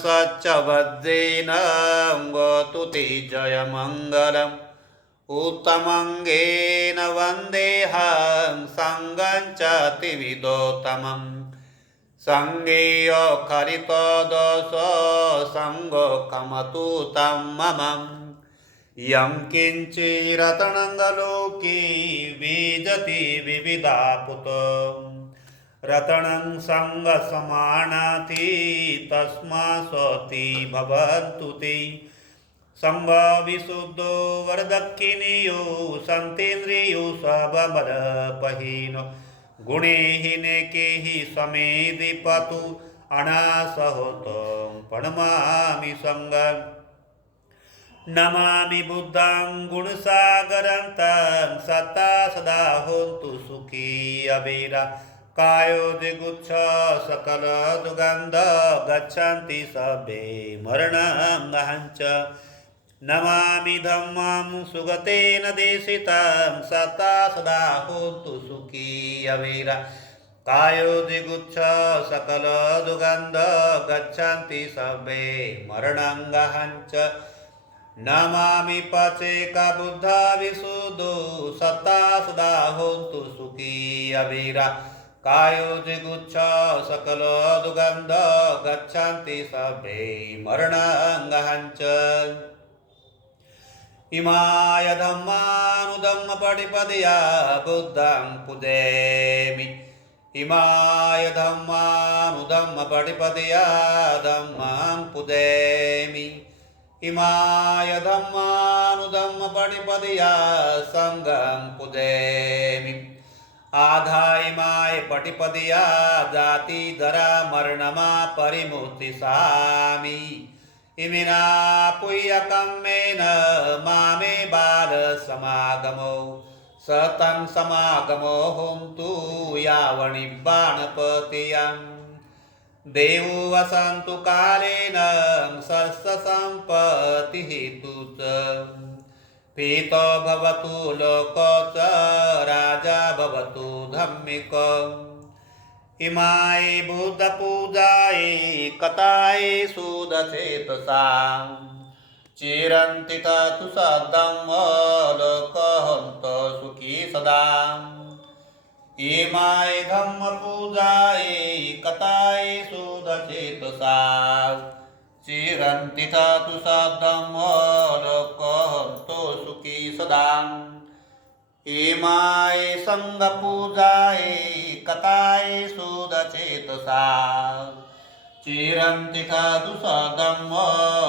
सच्च वतु ते जयमङ्गलम्। उत्तमङ्गेन वन्देहं सङ्गं च त्रिविदोत्तमम् सङ्गेय सङ्गकमतु तं मम। यं किञ्चिरतनङ्गलोके विजति विविधापुत। रतनं सङ्गसमानाति तस्मा स्वति भवन्तु ते। सङ्गविशुद्धो वरदक्षिणीयो सन्तेन्द्रियो स्वबलपहीनो गुणेहिने केहि समेदिपतु अनासहोतं प्रणमामि सङ्गम् नमामि बुद्धं गुणसागरन्तं सता सदा होन्तु सुखी अबेरा। कायोदिगुच्छ सकलदुगन्ध गच्छन्ति सबे मरणं गहञ्च नमामि धम्मं सुगतेन देशितं सता सदा होन्तु सुखी अवीरा। कायोदिगुच्छ सकलदुगन्ध गच्छन्ति सबे मरणं गहञ्च नमामि पचेका बुद्धा विशुद्धो सता सदा होतु सुखी अवीरा। कायो जिगुच्छ सकल दुगन्ध गच्छन्ति सभे मरणङ्गहञ्च इमाय धम्मानुधम्म पडिपदया बुद्धं पुजेमि इमाय धम्मानुधम्म पडिपदया धम्मं पुजेमि इमाय धम्मानुधम्म पडिपदया सङ्गं पुजेमि आधायिमाय पटिपदया जाति दरा परिमुक्ति परिमूर्तिसामि इमिना पुय्यकम्मेन मामे बालसमागमो सतं समागमो यावणि बाणपतियं देवो वसन्तु कालेन तु च पीत भवतु लोक च राजा भवतु धम्मिक। इमाय बुद्धपूजाय कथाय सुदचेतसा चिरन्ति तु सदं लोकहन्त सुखी सदा। इमाय धम्मपूजाय कथाय सुदचेतसा चिरंतिता तु सदं लोकहन्तो सुखी सदा। इमाय सङ्गपूजाय कथाय सुदचेतसा चिरन्ति तु सदं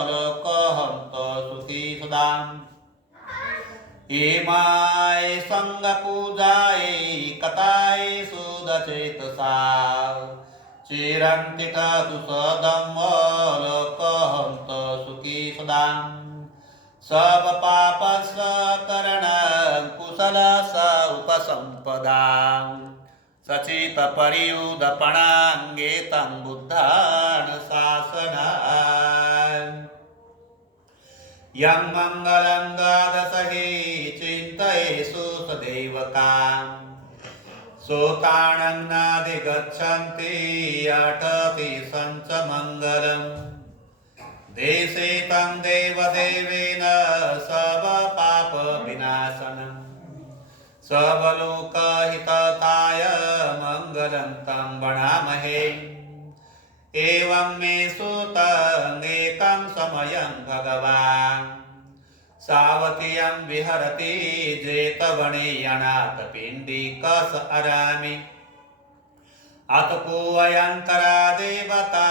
लोकहन्तो सुखी सदा। इमाय सङ्गपूजाय कथाय सुदचेतसा चिरन्ति तु सदं लोकहन्त सुखी सदा सब पापस करण कुशल स उपसम्पदा सचित परियुदपणाङ्गे तं बुद्धान् शासना यं मङ्गलं गादसहि चिन्तयेषु सदैवकाम् सोताणं नादिगच्छन्ति अटति सञ्च मङ्गलम्। देशे तं देवदेवेन सर्वपापविनाशनम् सर्वलोकहितताय मङ्गलं तं वणामहे। एवं मे सुतङ्गेकं समयं भगवान्। सावतीयं विहरति जेतवणे अनाथपिण्डिकस अरामि। अतपोऽयन्तरा देवता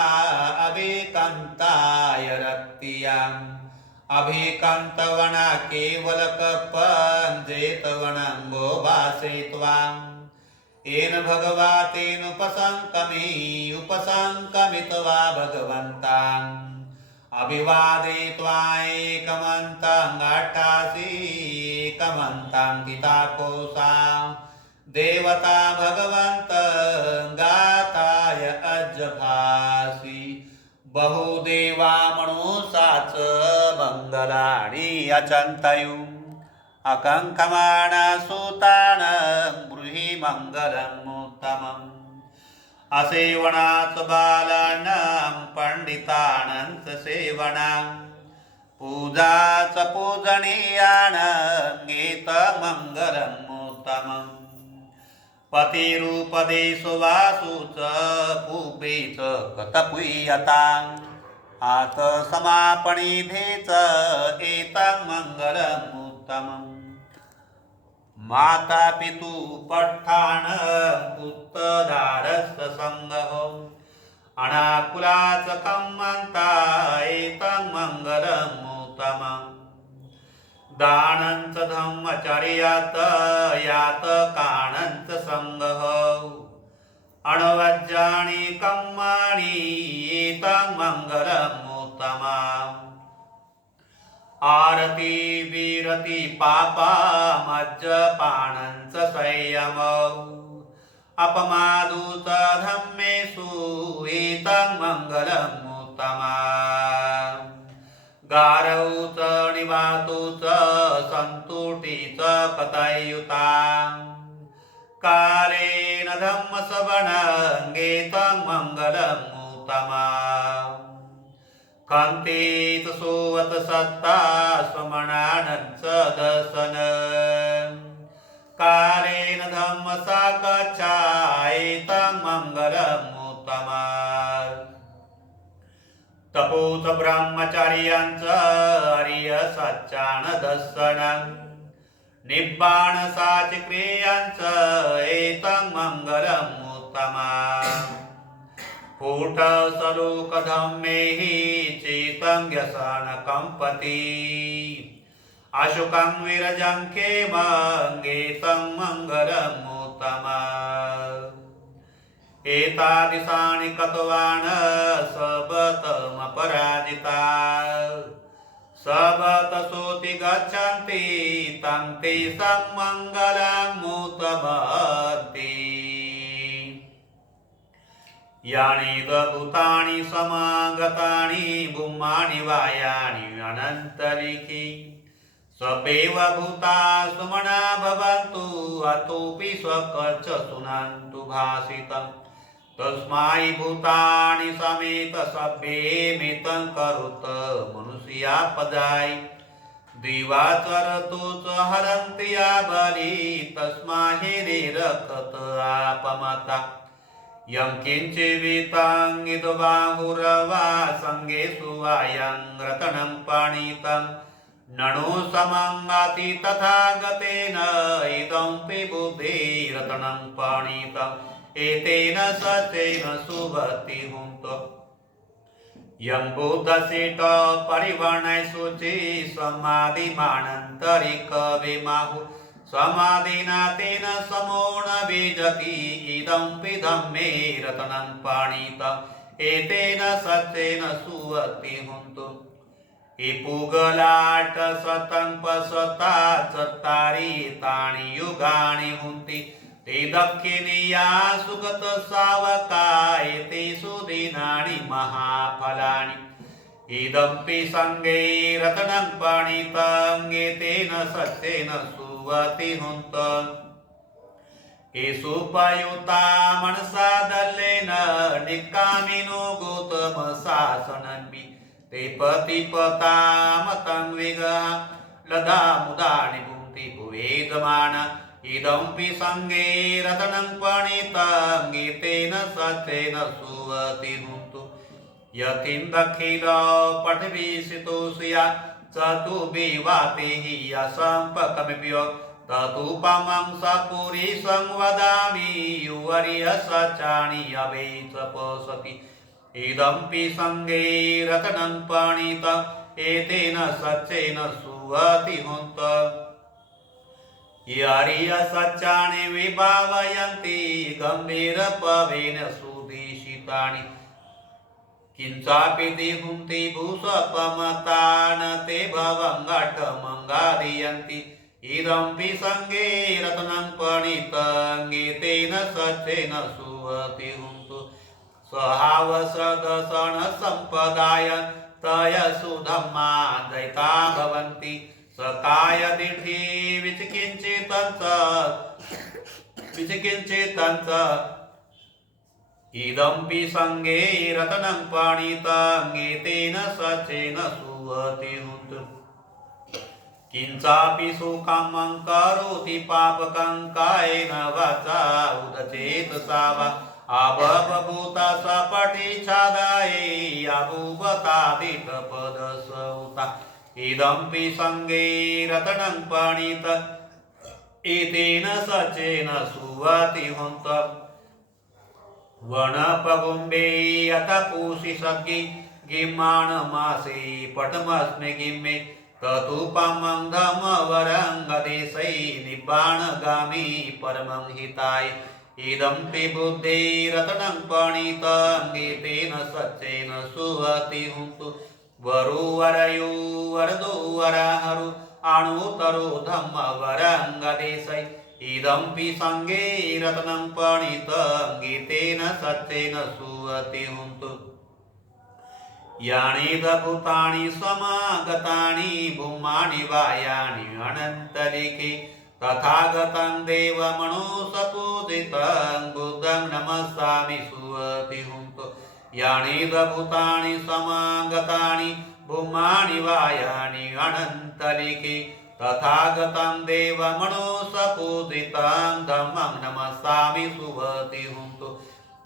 अभिकन्ताय रक्तियाम् अभिकन्तवना केवलकपञ्जेतवनङ्गो भासे त्वाम् येन भगवातेनुपसङ्कमी उपसङ्कमित्वा भगवन्ताम्। अभिवादे त्वाएकमन्ताङ्गाट्टासीकमन्तां देवता भगवन्त गाताय अजभासि। बहुदेवा च मङ्गलाणि अचन्तयु अकङ्कमाण सुतान ब्रूहि मङ्गलमुत्तमम् असेवणाच बालानां पंडितानंच सेवना। पूजाच पूजनीयान गीत मंगलमुत्तमम् पतिरूपदे सुवासूच पुबेच कतपुयता आत समापणिधेच एतं मङ्गलमुत्तमम् माता पितु पठाण उत्तदारस्य संगः अनाकुलाच कम्मन्ता एतन्मङ्गलम् मङ्गलमुत्तमम् दानञ्च धम्मचर्यात यात काणञ्च सङ्गः अणवज्राणि कम्माणि एतं आरती विरती पापा मज्जपाणंच संयम। अपमादूच धम्मेषु एतं मङ्गलमुत्तमा गारौच निवातुच संतुटीच कथयुता कालेन धम्मसवणङ्गेतं मङ्गलमुत्तमा कान्तेत सोवत सत्ता स्वमणानंच दर्शन। कालेन धम्मसाकच्छा एतं मङ्गलमुत्तमा तपोत ब्रह्मचार्यांचं हरिय सच्चान दसन निब्बाण साच क्रियांचं एतं मङ्गलमुत्तमा फूट सलोक धम्मेहि चेतं व्यसन कंपती अशुकं विरजं खेमङ्गेतं मङ्गलमुत्तमा एतादिशानि कतवान् सबतमपराजिता सबतसोति गच्छन्ति तं ते सन्मङ्गलमुतमति यानि दभूतानि समागतानि भूमानि वायानि अनन्तलिखि। स्वपेव भूता सुमना भवन्तु अतोऽपि स्वकच्च सुनन्तु भासितम् तस्मै भूतानि समेत सभ्येमितं करुत मनुष्यापदाय च हरन्ति या बली तस्मा हिरिरकत आपमता। यं किञ्चिविताङ्गिदबाहुरवा सङ्गेषु वायं रतनं पाणितं नणो समङ्गाति तथा गतेन इदं बुद्धिरतनं पाणितम् एतेन सचेन सुभति हुन्त यं बुद्धसीट परिवर्णय शुचि समाधिमानन्तरिक विमाहु समाधिना तेन समो न बीजति इदं पिधं मे रतनं पाणित एतेन सचेन सुवति हुन्तु इपुगलाट सतंपसता चत्तारि तानि युगानि हुन्ति ते दक्षिणीया सुगत सावकाय तेषु दिनानि महाफलानि इदम्पि सङ्गे रतनं पणितं एतेन सत्येन ಗತಿಹುಂತ केशोपयुता मनसा दलेन निकामिनो गौतमशासनन्मि ते पतिपतां तं विगः लदा मुदा निवेदमान भुवेदमान पि सङ्गे रतनं पणितङ्गीतेन सचेन सुवतिखिल पठवीशितुषिया पठविषितोषया चतुर्विवातिः यसम्पकमिप्य ततुपमं सपुरि वदामि युवर्यसचाणि अवे च पसति इदम्पि सङ्गे रतनं एतेन सच्चेन सुवति हुन्त यार्यसच्चाणि विभावयन्ति गम्भीरपवेन सुदेशितानि। किञ्चापि दिहुन्ति भूषपमतान ते भवङ्गठमङ्गादीयन्ति इदम्पि सङ्गे रत्नं पणितं तेन सच्चेन सुवति हुन्तु स्वहावसदसन सम्पदाय तय सुधम्मा दैता भवन्ति सकाय दिठी विचिकिञ्चितञ्च विचिकिञ्चितञ्च इदंपि सङ्गे रतनं पाणिताङ्गेतेन सचेन सुवति हुन्तु किञ्चापि सुकामं करोति पापकं कायेन वाचा उदचेतसा वा आबभूता सपटि छादाये आबुवतादितपदसौता इदंपि सङ्गे रतनं पाणित एतेन सचेन सुवति वनपगुम्बे यतपूषि सज्ञि गिम्माणमासि पटमस्मि गिम्मे ततुपमं धमवरङ्गदेशै निब्बाणगामी परमं हिताय इदं ते बुद्धेरतनं पणितङ्गेतेन सच्चेन सुवति हुन्तु वरुवरयो वरदो वराहरु अणुतरो धम्मवरङ्गदेशै इदम्पि सङ्गे रत्नं पणितं गीतेन सच्चेन सुवति हुन्तु यानि दभूतानि समागतानि भूमानि वायानि अनन्तरिके तथागतं देवमनुसपूजितं बुद्धं नमस्सामि सुवति हुन्तु याणि दभूतानि समागतानि भूमानि वायानि अनन्तरिके तथागतं देवमनुसपूजितं धम्मं नमस्सामि सुवति हुन्तु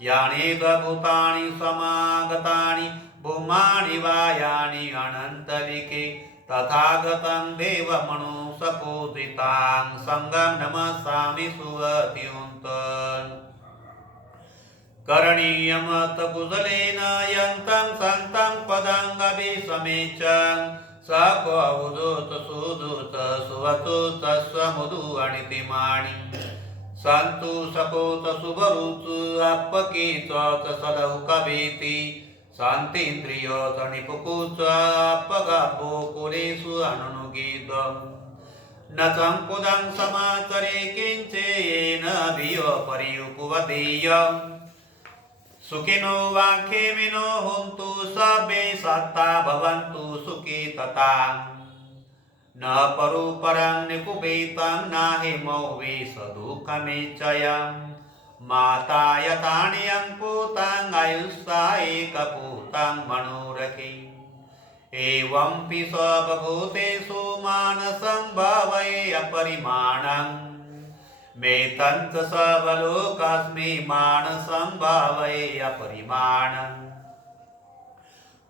यानि दभूतानि समागतानि भूमानि वायानि अनन्तरिके तथागतं देवमनुसपूजितां सङ्गं नमस्सामि सुवति हुन्तन् करणीयमत कुशलेन यन्तं सन्तं पदङ्गभिसमेचं सपवुदुत सुदुत सुवतु तस्वमुदु अणितिमाणि सन्तु सकोत शुभरुचु अपकीच सदौ कवीति शान्तीन्द्रिय निपुकुच अपगापो कुरेषु अनुगीतम् न संकुदं समाचरे किञ्चेन भियो पर्युपवदीयम् सुखिनो वाङ्खेमिनो हुन्तु सबे सत्ता भवन्तु सुखी तथा न परुपरं निकुपेतं नाहिमो विसदुःखमेच्छयं माता यथानि अङ्पूतं आयुष्सा एकपूतं मनोरके एवंपि स्वभूतेषु मानसं भावये अपरिमाणम् मेतञ्च सबलोकस्मि मानसं भावये अपरिमाणम्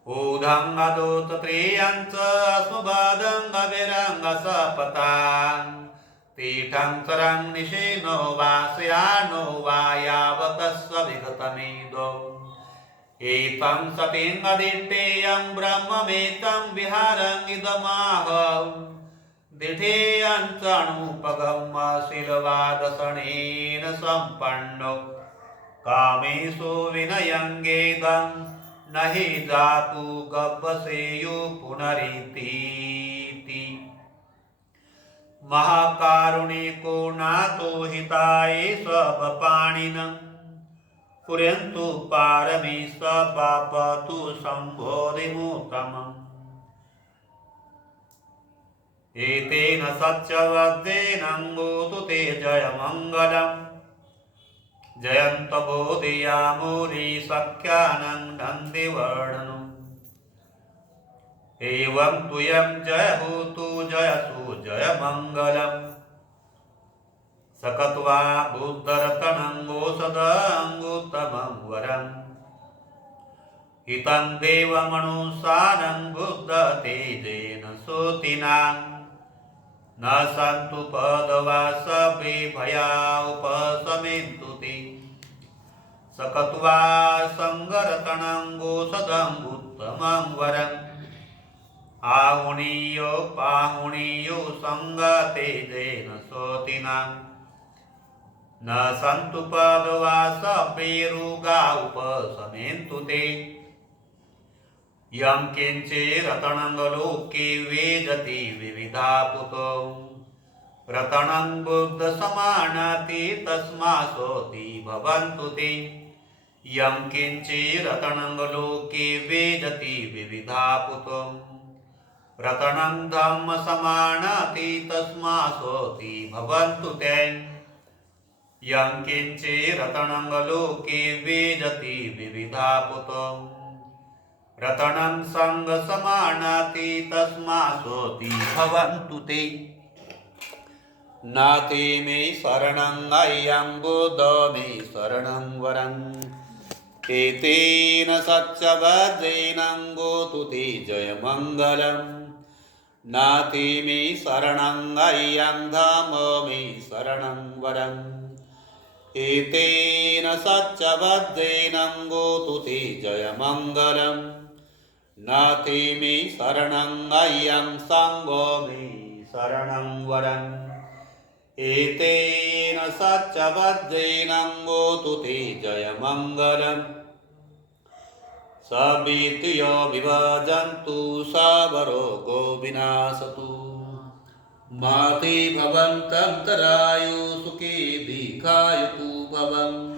ऊधं अदोत त्रेयञ्च सुबाधं अविरङ्ग सपतां तीठं चरं निशेनो वासयानो वा यावतस्व विगतमेदो एतं सतिङ्गदिष्टेयं ब्रह्ममेतं विहारम् शिलवादशनेन सम्पन्नो। कामेषु विनयङ्गेदं न हि जातु गब्बसेयु पुनरितीति। महाकारुणिको नातो हिताय स्वपाणिनम् पुर्यन्तु पारमी स्वपापतु सम्बोधिमुत्तमम् एतेन सत्यवद्येनङ्गोतु ते जयमङ्गलम्। जयन्त बोधयामूली सख्यानं नन्दिवर्णनम् एवं तुयं जय होतु जयसु जयमङ्गलम्। सकत्वा बुद्धरतनङ्गोसदङ्गोत्तमं वरम्। हितं देवमनुसारं बुद्धतेजेन सोतिनाम्। न सन्तु पदवा सबे भया उपशमेन्तु ते सकत्वा सङ्गरतणङ्गोसदङ्गुत्तमं वरम्। आहुणीयो पाहुणीयो सङ्गतेजेन सोतिनां। न सन्तु पदवा सबेरुगा उपशमेन्तु ते यं किञ्चिरतणङ्गलोके वेदति विविधा पुतो। रतनं बुद्धसमानाति तस्मासोति भवन्तु ते। यं किञ्चिरतणङ्गलोके वेदति विविधा पुतो। रतनं धम्मसमानाति तस्मासोति भवन्तु ते। यं किञ्चिरतनं लोके वेदति विविधा पुत। रतनं सङ्गसमानाति तस्मासोति भवन्तु ते। नाति मे शरणं अय्यं बुद्ध मे शरणं वरम् एतेन सत्यवज्रेनं गोतु ते जयमङ्गलम् नाति मे शरणं अय्यं धाम मे शरणं वरम् एतेन सत्यवज्रेनं गोतु ते जयमङ्गलम् नाति मे शरणं अय्यं साङ्गो मे शरणं वरन्। एतेन सत्यवज्रेनं गोतु ते जयमङ्गलम्। सवितुयो विभजन्तु सावरोगो विनाशतु माते भवन्तन्तरायु सुखे दीर्घायुः भवन्।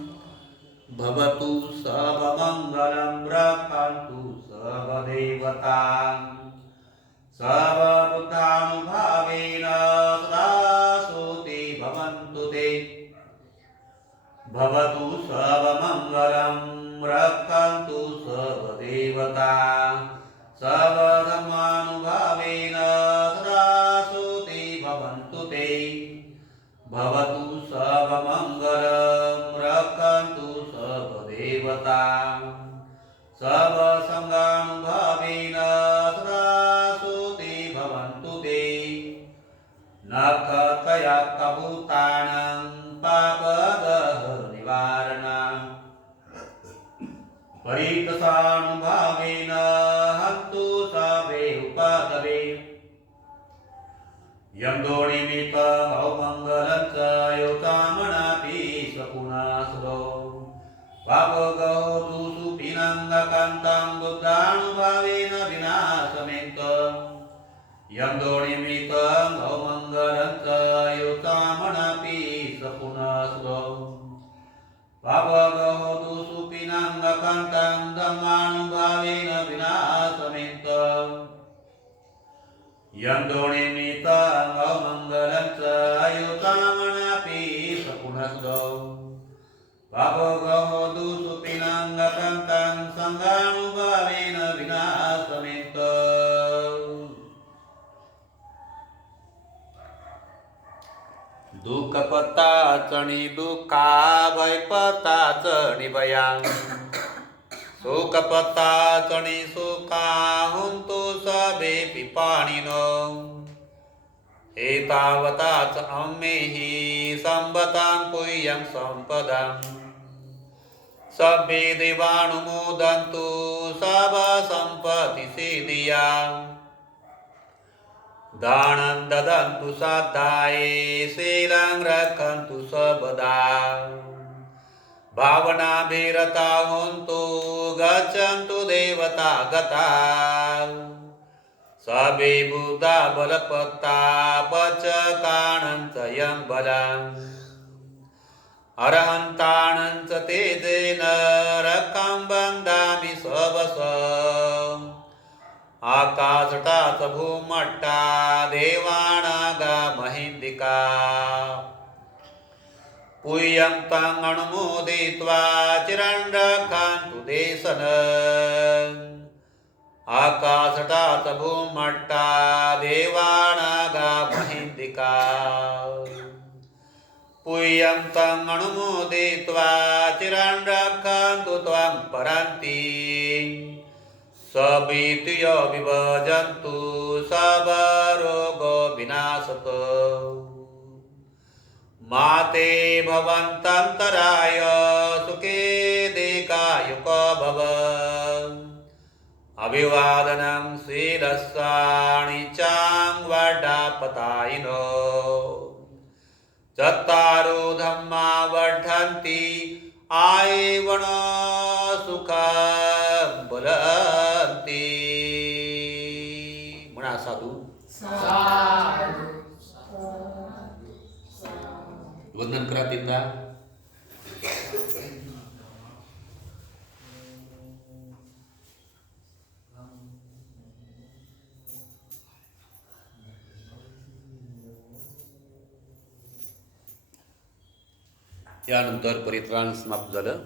भवतु सर्वमङ्गलं रक्षन्तु सर्वदेवताम् सर्वबुद्धानुभावेन सदा सुते भवन्तु ते। भवतु सर्वमङ्गलं रक्षन्तु सर्वदेवता सर्वधर्मानुभावेन यं दोणिमित भवमङ्गलं च योतामणापि स्वपुनासुरो पापगौ दुसुपिनङ्गकान्तं बुद्धानुभावेन विनाशमेत यं दोणिमितं भवमङ्गलं च योतामणापि स्वपुनासुरो पापगौ दुसुपिनङ्गकान्तं धम्मानुभावेन विनाशमेत यन्दोणिमितं मङ्गलं च अयुतामणापि सपुनस्गौ पापगौ दुसुपिनाङ्गकन्तं सङ्गानुभावेन विनाशमेत दुःखपत्ता चणी दुःखा भयपत्ता चणी भया सुखपत्ता चणी सुखा हुन्तु सबे पिपाणिनो एतावताच अम्मेहि संवतां पुय्यं सम्पदाम् सभ्ये देवानुमोदन्तु सब सम्पत्ति सिद्धिया। दानं ददन्तु साधाये शीलं रक्षन्तु सबदा। भावनाभिरता हुन्तु गच्छन्तु देवता गता। सबे बुधा बलपत्ता यं बलम् अरहन्ताणञ्च तेजेन रकं वन्दामि स्ववस। आकाशटाच भूमट्टा देवाणागा महिन्दिका पूयं तं अनुमोदित्वा रक्षन्तु देशन आकाशटात भूमट्टा देवानागा महिन्दिका पूयं तं अनुमोदित्वा चिरं रक्षन्तु त्वं परन्ति। सवितुय विभजन्तु सबरोगो विनाशत। माते भवन्तन्तराय सुखे देकायुक भव। अभिवादनं श्रीरसाणि चां वडापतायिनो। चत्तारो वंदन करा तीनदा यानंतर परित्राण समाप्त झालं